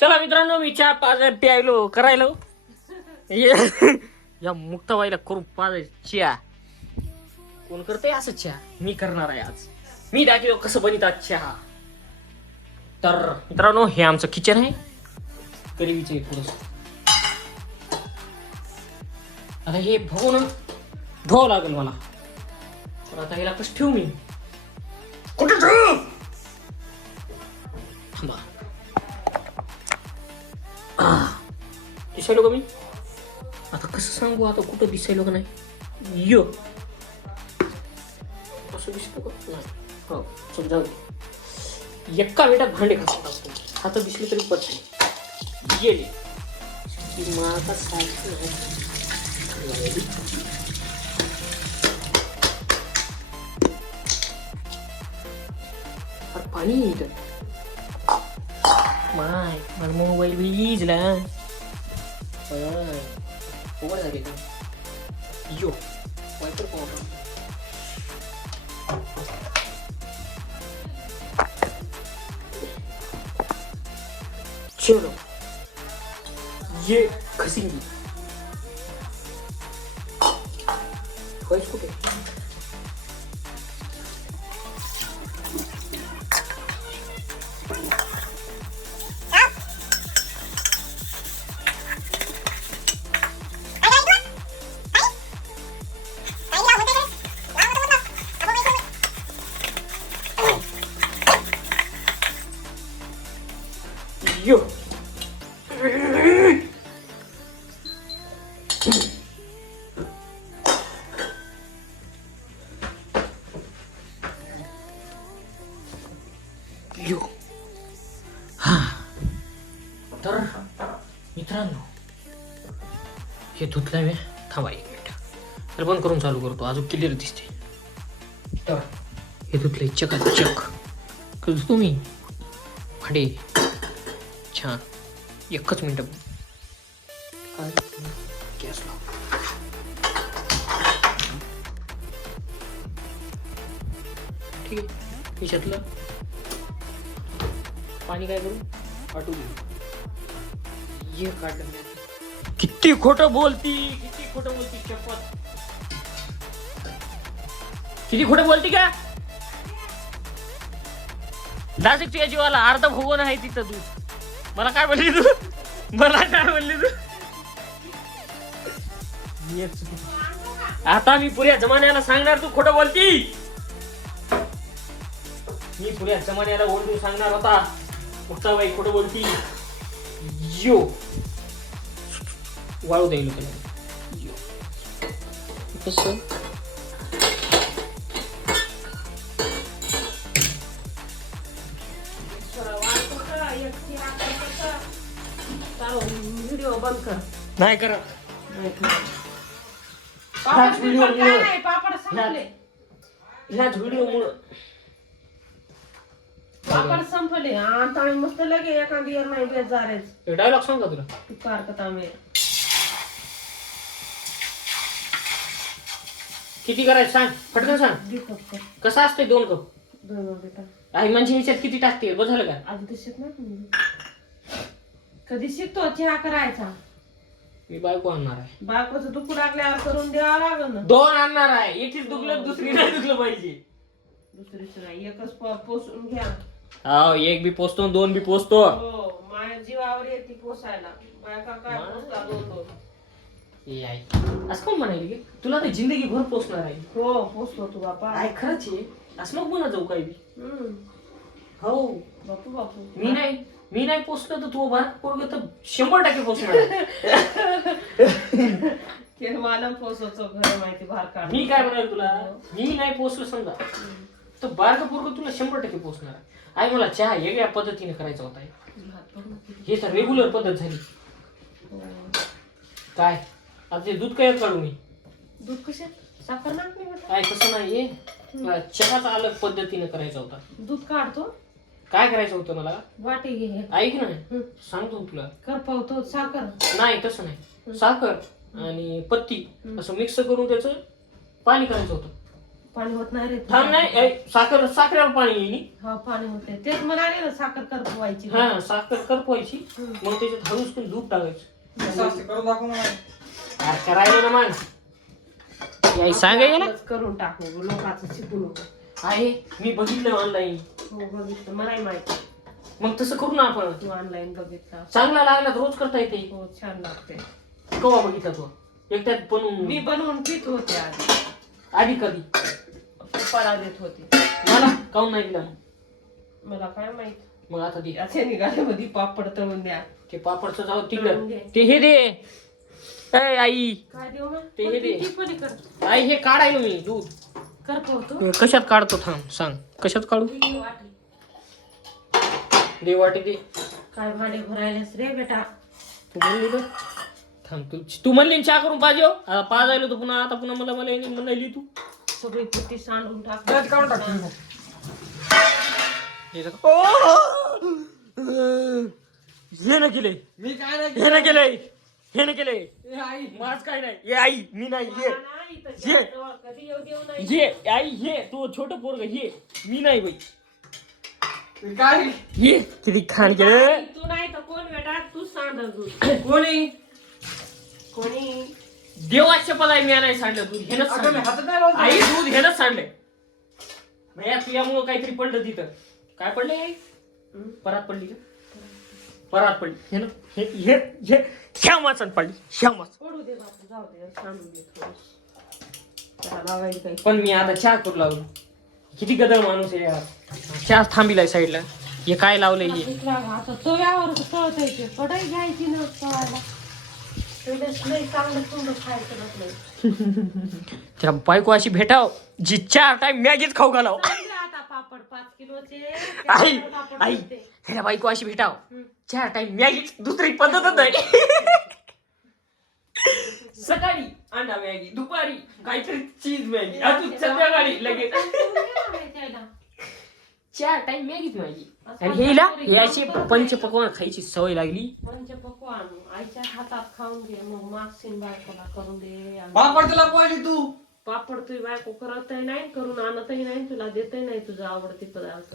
चला मित्रांनो, मी चहा प्यायलो करायलो या मुक्ताबाईला करून पाजायचं चहा. कोण करते असं चहा? मी करणार आहे आज. मी दाखव कसं बनितात चहा. तर मित्रांनो, हे आमचं किचन आहे. गरिबीचं आहे थोडंसं. आता हे बघून धुवावं लागेल मला. पण आता ह्याला कसं ठेवू मी? कुठे ठेवू? थांबा. दिसायलो का मी? आता कसं सांगू? आता कुठं दिसायलो का नाही? यो असं दिसतो का? नाही. हो चल जाऊ दे. एका मिनिटात भांडे घासून टाकतो. आता दिसले तरी बस आहे. गेले माझा सारखं पाणी इथं. माय माझा मोबाईल विजला. ओवर झाले का? यो वायपर पाहू. चलो ये घसींगी. व्हायच कुठे? यो यो. हा तर मित्रांनो, हे धुतलं मी. थांबा एक मिनिट. तर बंद करून चालू करतो. अजून क्लिअर दिसते. तर हे धुतलंय चकाचक. कसं तुम्ही भांडे छान. एकच मिनिट. गॅस लाव. ठीक आहे. याच्यातलं पाणी काय करू? आटू दे. हे काढलं. किती खोटं बोलती, किती खोटं बोलती. शपथ किती खोटं बोलती का? नाशिक तुझ्या जीवाला अर्धा भगवून आहे तिथं. दूध मला काय बोलली तू? मला काय बोलली तू? आता मी पुऱ्या जमान्याला सांगणार तू खोटं बोलती. मी पुऱ्या जमान्याला ओरडून सांगणार होता मुक्ताबाई खोटं बोलती. यो वाळू द्यायला त्याला. यो कसं व्हिडिओ बंद कर. नाही करा. ह्याच व्हिडिओमुळं पापड संपले. आता आम्ही मस्त लगे एखादी नाही बेजारेच. डायलॉग सांग का तुला? तू कारकता मे किती करायचं सांग. फटकन सांग. फक्त कसं असते 2 कप? 2 बेटा. आई म्हणजे ह्याच्यात किती टाकते? बस झालं का? आधी दिसत ना कधी शिकतो चहा करायचा. मी बायको आणणार आहे. बायकोचं दुखू लागल्यावर करून द्यावं लागल ना. 2 आणणार आहे. एकच दुखलं दुसरी नाही दुखलं पाहिजे. दुसरीच नाही एकच पोसून घ्या. हा एक बी पोचतो 2 बी पोचतो. हो माझ्या जीवावर येते पोसायला. बायका काय पोसता 2-2. ए आई असं कोण म्हणाली की तुला तर जिंदगी भर पोचणार आहे? हो पोसतो तू बापा. काय खरंच आहे? असं मग म्हणा जाऊ काय बी. हो बापू बापू. मी नाही पोचलं तर तू भारत पोरग तर 100% पोचणार. मला पोसवतो घर माहिती बाहेर काढ. मी काय म्हणाल तुला? मी नाही पोचलो समजा तर बारका पोरग तुला 100% पोचणार. आई मला चहा वेगळ्या पद्धतीने करायचा होता. हे तर रेग्युलर पद्धत झाली. काय आता ते दूध काय काढू मी? दूध कशा साखर नाक नाही. काय तसं नाही. चहाचा अलग पद्धतीने करायचा होता. दूध काढतो. काय करायचं होतं मला? वाटी घे. ऐक ना सांगतो तुला. करपवतो साखर. नाही तसं नाही. साखर आणि पत्ती असं मिक्स करून त्याचं पाणी करायचं होतं. पाणी होत नाही रे. थांब नाही साखरेवर पाणी येईल. हा पाणी होते तेच म्हणाले ना साखर करपवायची. हा साखर करपवायची मग त्याच्यात हळूच पण दूध टाकायचं. करून दाखव ना. अरे करायला ना मग याई सांगाय ना करून टाकू लोकांचं शिकू नको. आहे मी बघितलं ऑनलाईन. हो बघितलं मलाही माहिती. मग तसं करू ना आपण. तू ऑनलाईन बघितला. चांगला लागला तर रोज करता येते. हो छान लागते. कवा बघितला तू एकट्यात बनवून. मी बनवून पित होते आधी. आधी कधी पप्पाला देत होते. मला काऊन नाही दिला मला काय माहित. मग आता दे. असे निघाले मध्ये पापड तळून द्या. ते पापडचं जाऊ तळून तिकडं घे. ते हे दे. ए आई काय देऊ मग ते हे दे. ती पण कर. आई हे काढायलो मी दूध. करपवतो. कशात काढतो थांब सांग कशात काढू. दे वाटी दे. काय भांडे भरायलास रे बेटा. तू म्हणली ना थांब तू म्हणली चहा करून पाहिजे हो. आता पाजायला तू पुन्हा आता पुन्हा मला म्हणाली तू. सगळी पुट्टी सांडून टाक. काढून टाक. हे ना केले मी काय नाही हे ना केलंय हे ना केलंय. ए, आई माझ काय नाही ये आई मी नाही ये ये. कधी येऊ देऊ नाही. ये आई ये तू छोट पोरग ये मी नाही बाई. मी काय ये किती खाण केलं. तू नाही तर कोण बेटा तू सांड दूध. कोणी कोणी देवाच्या पदाय मी नाही सांडलं दूध हेनच अगं मी सांडलं. हातात नाही लावत. आई दूध हेनच सांडलंय. भैया तुझ्यामुळं काहीतरी पडलं तिथं. काय पडलंय आई परात पडली का परात पडली हे ना हे हे हे ह्या माणसानं पडली ह्या माणसं. पडू दे बापू जाऊ दे सांडून दे थोडं. त्याला लावायला काही. पण मी आता चहा करू लागलो. किती गदर माणूस आहे यार. चहा थांबिलाय साईडला. हे काय लावलंय हे आता तव्यावर तळता येते. कढई घ्यायची ना तळायला. तेवढेच नाही चांगलं तोंड खायचं नसलं. त्या बायको अशी भेटाव जी 4 टाइम मॅगीच खाऊ घालाव. चांगले आता पापड 5 किलोचे. आई पापड आई करते. ह्याला बायको अशी भेटाव 4 टाइम मॅगीच दुसरी पद्धतच नाही. सकाळी अंडा मॅगी दुपारी काहीतरी चीज मॅगी अजून संध्याकाळी लगेच 4 टाइम मॅगीच मॅगी. आणि हिला हे अशी पंचपक्वान्न खायची सवय लागली. पंचपक्वान्न आईच्या हातात खाऊन घे मग मागशील बायकोला करून दे. पापड तुला पाहिजे तू. पापड तुझी बायको करतही नाही करून आणतही नाही तुला देतही नाही तुझा आवडते पदार्थ.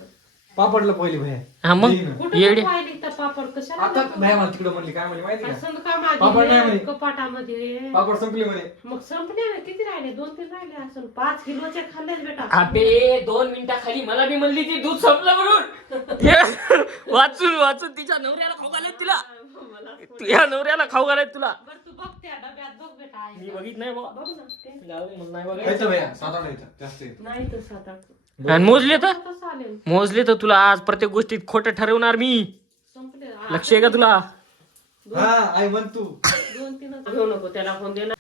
पापडला पहिले भैया. हा मग कुठे येडे पाहिली तर पापड कशाला आता नको? भैया मला तिकडे म्हणली काय म्हणली माहिती का असं का पापड नाही माझी म्हणे. कपाटामध्ये पापड संपले म्हणे. मग संपले ना किती राहिले 2-3 राहिले असं 5 किलोचे खाल्लेच बेटा. अबे 2 मिनिटाखाली मला बी म्हणली ती दूध संपलं म्हणून. वाचून वाचून तिच्या नवऱ्याला खाऊ घालायत तिला. मला तुझ्या नवऱ्याला खाऊ घालायत तुला. बरं तू बघ त्या डब्यात बघ बेटा आहे मी का? बघित नाही बाबा. बघ ना ते. जाऊ दे, मला नाही येतं बघायचं. भैया 7-8 येतं जास्त येतं. नाही तर 7-8 आणि मोजले तर चालेल. मोजले तर तुला आज प्रत्येक गोष्टीत खोटं ठरवणार मी. संपले. लक्ष आहे का तुला. हा आई म्हण तू. 2-3 घेऊ नको त्याला फोन दे ना.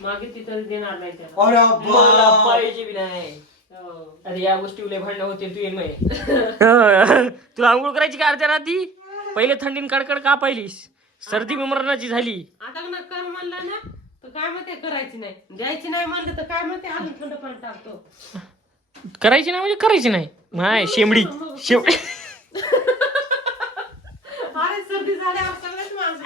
मागितली तरी देणार नाही त्याला. अरे मला बाप. पाहिजे बी नाही. हो. अरे या गोष्टी लय भांडणं होते तू येईन माहिती. तुला आंघोळ करायची का अर्ध्या रात्री पहिले थंडीन कडकड का पाहिलीस. सर्दी बिमरणाची झाली. आता ना कर म्हणलं ना तर काय म्हणते करायची नाही द्यायची नाही म्हणलं तर काय म्हणते अजून थंड पाणी टाकतो. करायची नाही म्हणजे करायची नाही. माय शेंबडी शेंबडी. अरे सर्दी झाल्यावर सगळेच माणसं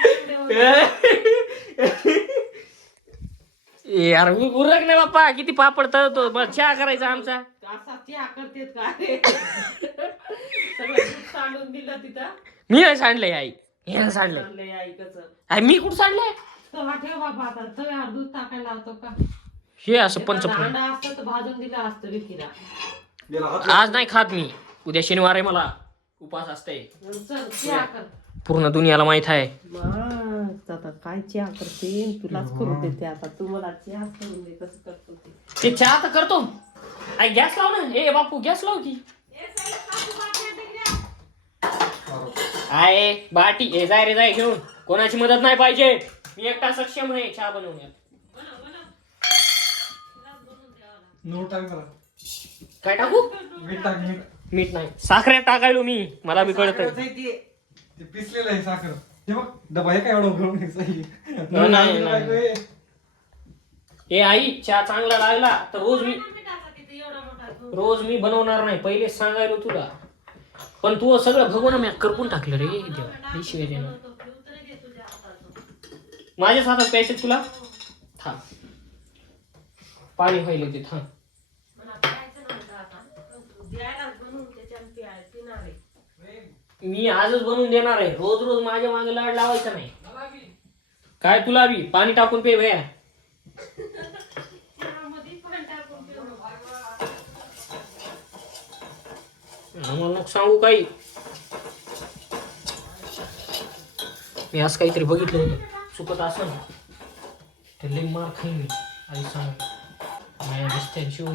यार उरक नाही बाप्पा किती पापड तळतो. मग चहा करायचा आमचा. असा चहा करतेत का रे. सगळं दूध सांडून दिलं तिथं. मी नाही सांडलंय आई. हे सांडलंय सांडलंय ऐकच. आई मी कुठं सांडलंय. तवा ठेव बाबा आता तव्यावर दूध टाकायला लावतो का. हे असं एखादा पंचफळ अंडा असतं तर भाजून दिलं असतं विकीला. गेला हात. आज नाही खात मी. उद्या शनिवार आहे मला उपास असते. चल चहा कर. पूर्ण दुनियाला माहित आहे. मग आता काय चहा करते तुलाच करून देते आता तू मला चहा करून दे कसं करतो ते. ते चहा तर करतो. आई गॅस लाव ना. ए बापू गॅस लाव की. आहे बाटी हे जाय रे जाय घेऊन. कोणाची मदत नाही पाहिजे. मी एकटा सक्षम आहे चहा बनवण्यात. नोट टाक मला. काय टाकू. मीठ टाक मीठ. मीठ नाही साखरेत टाकायलो मी. मला बी कळत साखरच आहे ते. ते पिसलेलं आहे साखर. हे बघ डबा आहे काय एवढा उघडून घ्यायचा. नाही, नाही. ए आई चहा चांगला लागला तर रोज मी बनवणार नाही. पहिले सांगायलो तुला. पण तू सगळं भगवान मी करपून टाकलं रे देवा. शिवाय देणार माझ्याच हातात प्यायचे तुला. थांब पाणी व्हायला ते थांब. मी आजच बनवून देणार आहे. रोज रोज माझ्या मागे लाड लावायचा नाही. काय तुला बी पाणी टाकून पे भया. मग सांगू काही. मी असं काहीतरी बघितलं होतं. चुकत असं ना तर लई मार खाईन मी. आधी सांग माझ्या दिसत्या शिव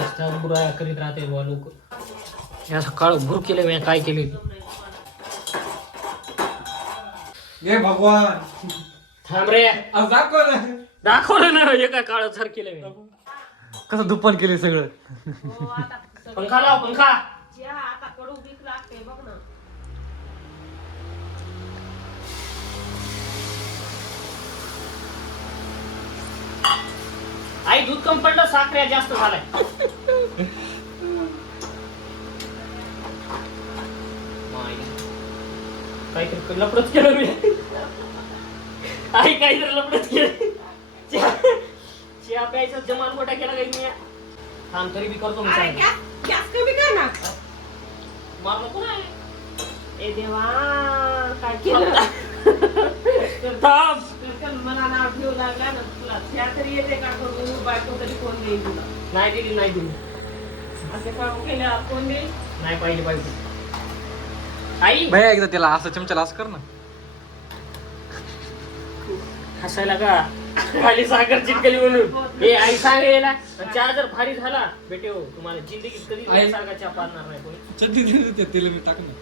बुराया करीत राहते बा लोक. मी असं काळ भूर केलं. मी काय केलं हे भगवान थांब रे. आज दाखव ना. दाखवलं ना हे काय काळ सर केलं मी. कसं दुप्पट केले सगळं. पंखा लाव पंखा. आता कडू बीक लागते बघ ना. आई दूध कम पडलं साखऱ्या जास्त झालाय. काहीतरी लपडच केलं मी. आई काहीतरी लपडच केलं. चहा प्यायचा जमाल मोठा केला काही मी. थांब तरी बी करतो मी. अरे गॅस कमी कर ना. मारलं कोण ए देवा काय केलं. थांब. मला नाव ठेवू लागला ना तुला. त्या तरी येते का करून बायको तरी कोण देईल तुला. नाही दिली नाही दिली. असे काम केल्यावर कोण देईल. नाही पाहिजे पाहिजे. आई भैया एकदा त्याला असं चमच्याला असं कर ना. हसायला का खाली साखर चिटकली म्हणून. हे आई सांगेला चहा जर भारी झाला बेटे हो तुम्हाला जिंदगीत कधी सारखा चहा पाजणार नाही कोणी. चटणी दिली ते तेल मी टाक ना.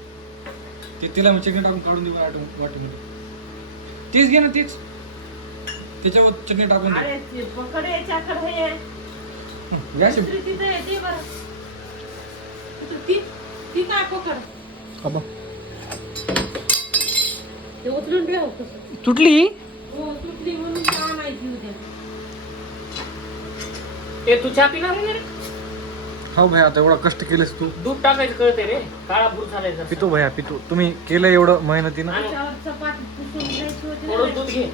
ते तिला मी चटणी टाकून काढून देऊ वाटून. तेच घे ना तेच. त्याच्यावर चटणी टाकून दे. अरे ते पकडे याच्याकडे हे. गॅस दुसरी तिथं येते बरं. ती काय पकड. ते उचलून ठेव कसं. तुटली. हो तुटली म्हणून चहा नाही पिऊ दे. ते तू चहा पिणार आहे रे. हो भैया आता एवढा कष्ट केलेस तू. दूध टाकायचं कळते रे. काळा भूर झालाय जरा. पितो भैया पितो. तुम्ही केलं एवढं मेहनतीनं. त्याच्यावर चपाती पुसून घ्यायची होती थोडं ना. दूध घे.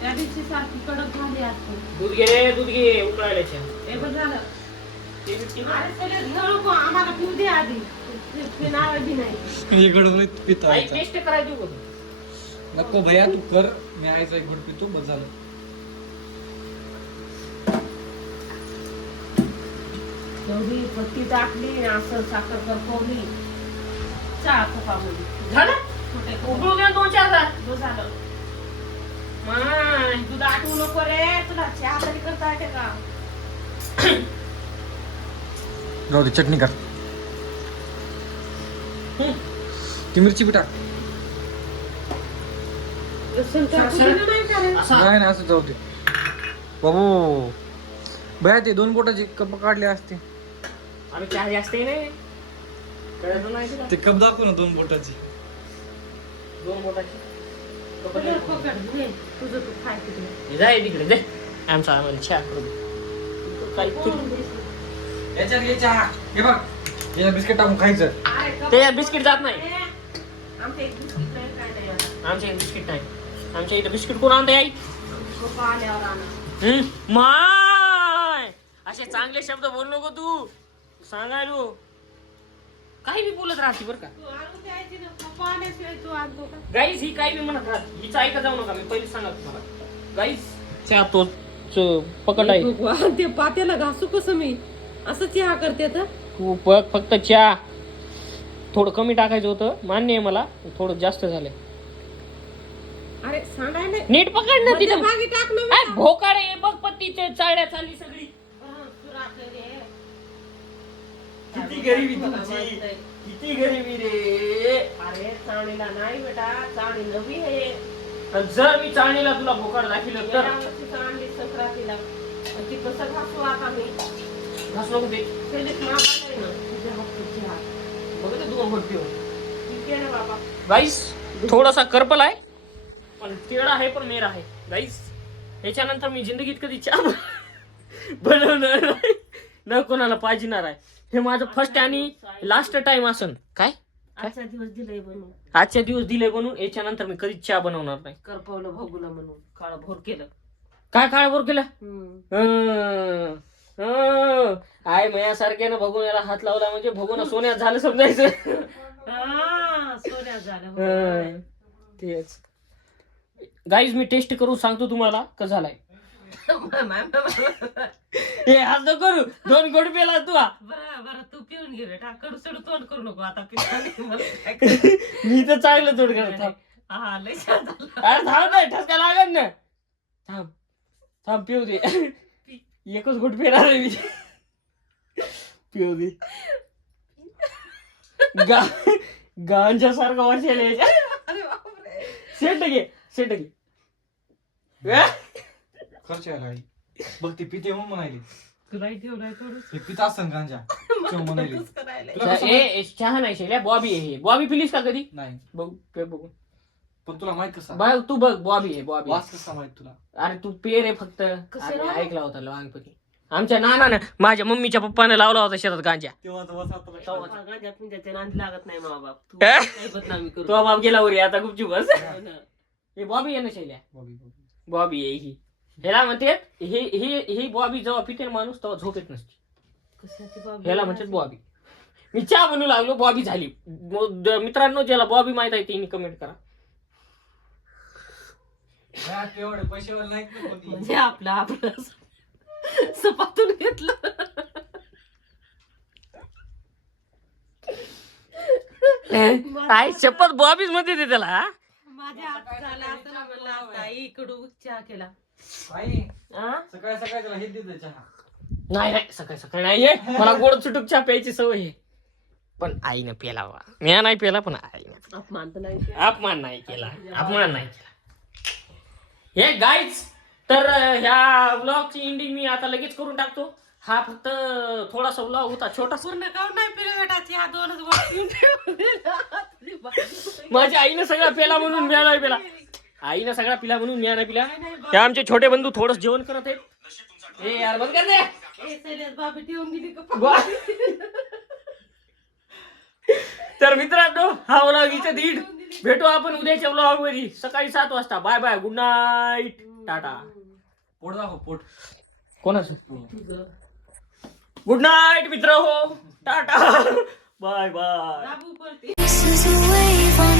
त्या दिवशी सारखी कडक झाली असते. दूध घे रे दूध घे उकळायला चहा. हे बघ झालं. ते बी पिणार. अरे त्याला घेऊ नको आम्हाला पिऊ दे आधी. पिणार बी नाही. इकडं पिता आई टेस्ट करायची बघ. नको भैया तू कर. मी आईचा एक घोट पितो बस झालं. तेवढी पत्ती टाकली असं साखर करपवली. चहा कपामध्ये झालं छोटे उकळू द्या 2-4 तास. तो झालं. माय तुला आठवू नको रे. तुला चहा तरी करता येते का. जाऊ दे चटणी कर. ती मिरची बी टाक. लसूण टाकून दिलं नाही का रे? असा नाही नाही असं जाऊ दे. बाबू भैया ते 2 बोटाची कप काढले असते. आम्ही चहा जास्त नाही कळलं नाही तुला. ते कप दाखव ना 2 बोटाची. 2 बोटाची तुला पकड घे. तुझं तू खाय तिकडे. जाय तिकडे जाय. आमचा आम्हाला चहा करू दे. काही तू याच्यात घे चहा. हे बघ याच्यात बिस्किट टाकून खायचं. अरे कप- ते बिस्किट जात नाही. आमच्या एक बिस्किट नाही काय नाही आता. आमच्या इथे बिस्किट नाही. आमच्या इथे बिस्किट कोण आणते आई. पप्पा आल्यावर आणा. माय असे चांगले शब्द बोल नको तू. सांगायलो काही बी बोलत राहते बरं का. तू आणून द्यायची ना. पप्पा आल्याशिवाय तू आणतो का. गाईस ही काही बी म्हणत राहते. हिचं ऐका जाऊ नका. मी पहिले सांगा तुम्हाला गाईस चहा तो पकड आहे. भगवान, ते पात्याला घासू कसं मी. असं चहा करते तर. तू बघ फक्त चहा थोडं कमी टाकायचं होतं. मान्य आहे मला. थोडं जास्त झालंय. अरे सांगाय नाही. नीट पकड ना तिथं. मागे टाक ना. काय भोकाडे बघ पत्तीचे चाळ्या चालली सगळी. किती गरिबी तुमची. किती गरिबी रे. अरे चाळणीला नाही बेटा. चाळणी नवी आहे. आणि जर मी चाळणीला तुला भोकाड दाखिलं तर गेल्या वर्षी चाळणी संक्रांतीला. ती कसं घासू आता मी. घास नको दे. पहिलेच मागायला आहे ना तुझ्या हातची चहा. बघ ते 2 भरती हो. ठीक आहे ना बाबा. गाईस थोडासा करपल आहे पण तेडा आहे पण मेरा आहे. गाईस याच्यानंतर मी जिंदगीत कधी चहा बनवणार नाही. न कोणाला पाहिजेणार आहे. हे माझं फर्स्ट आणि लास्ट टाइम असन. काय आजचा दिवस दिलंय बनवून. आजच्या दिवस दिले बनवून. याच्यानंतर मी कधीच चहा बनवणार नाही. करपवलं भोगूला म्हणून काळ भोर केलं. काय काळ बोर केलं. आय मयासारख्यानं भगून याला हात लावला म्हणजे भगून सोन्यात झालं समजायचं. हा, सोन्या झालं. हं, तेच गाईज मी टेस्ट करून सांगतो तुम्हाला कसं झालाय. हे हात नको करू, 2 गोड पेला तू हा. बरं बरं, तू पिऊन घे बेटा. कडू सडू तोंड करू नको आता. पिता मला काय करायचं? मी तर चांगलं तोड करत हा, लय छान झालं. अरे थांब ना, ठसका लागत ना. थांब थांब पिऊ दे. एकच घोट पेणार आहे मी. पिऊ दे. गांजा सारखं वर्षाला अरे बापरे. सेट घे, सेट घे. खर्च आहे गाडी बघ ती पिते म्हणून म्हणाली तुला ठेवलाय थोडं हे पिता असं गांजा तेव्हा म्हणाली करायला. तुला कसं ए चहा नाही शेल्या, बॉबी आहे हे. बॉबी पिलीस का कधी? नाही बघू पे बघू. पण तुला माहित कसा बघ तू बघ, बॉबी आहे बॉबी. वास कसा माहित तुला अरे तू पे रे फक्त. कसे आम्ही राव? ऐकला होता लहानपणी. आमच्या नानानं माझ्या मम्मीच्या पप्पानं लावला होता शेतात गांजा. तेव्हा तर वास आता गांजा पिंजाच्या नादी लागत नाही मा बाप. तू हे? काय बदनामी करू. तो बाप गेला वरी आता गुपचूप बस. हो ना. हे बॉबी आहे ना शैल्या, बॉबी बॉबी बॉबी आहे ही. ह्याला म्हणते ही बॉबी जेव्हा पिते ना माणूस तेव्हा झोप येत नसते. कशाची बाब. ह्याला म्हणतात बॉबी. मी चहा बनवू लागलो, बॉबी झाली. मित्रांनो ज्याला बॉबी माहित आहे त्यांनी कमेंट करा. एवढे पैसेवाले नाहीत ना कोणी. म्हणजे आपलं सपातून घेतलं. आई शपथ बॉबीच मध्ये ते त्याला. हा? माझ्या हात झाला असं म्हणलं असता इकडून चहा केला. आई हा? सकाळी सकाळी त्याला हे देते चहा नाही नाही, सकाळी सकाळी नाही ये. मला गोड चुटूक चहा प्यायची सवय आहे. पण आईनं पेला बा. मी नाही पेला पण आईनं. अपमान तर नाही. अपमान नाही केला, अपमान नाही केला. हे गाईज, तर ह्या ब्लॉगची एंडिंग मी आता लगेच करून टाकतो. हा फक्त थोडासा ब्लॉग होता, छोटासा. पूर्ण काऊन नाही पिलं बेटा. चहा 2च गोळ्या पिऊन ठेवलेला. माझ्या आईनं सगळा पेला म्हणून मी नाही पेला. आईनं सगळा पिला म्हणून मी नाही पिला. हे आमचे छोटे बंधू थोडस जेवण करत आहेत. ए यार बंद कर दे. ए शैलेश बाबी ठेवून गेली का? तर मित्रांनो, हा व्लॉग इथे दीड. भेटू आपण उद्याच्या व्लॉग मध्ये सकाळी 7 वाजता. Bye bye, good night, tata. पोट दाखव पोट कोणाचं? गुड नाईट मित्र हो, टाटा, बाय बाय. बाबू पळते. This is a wave on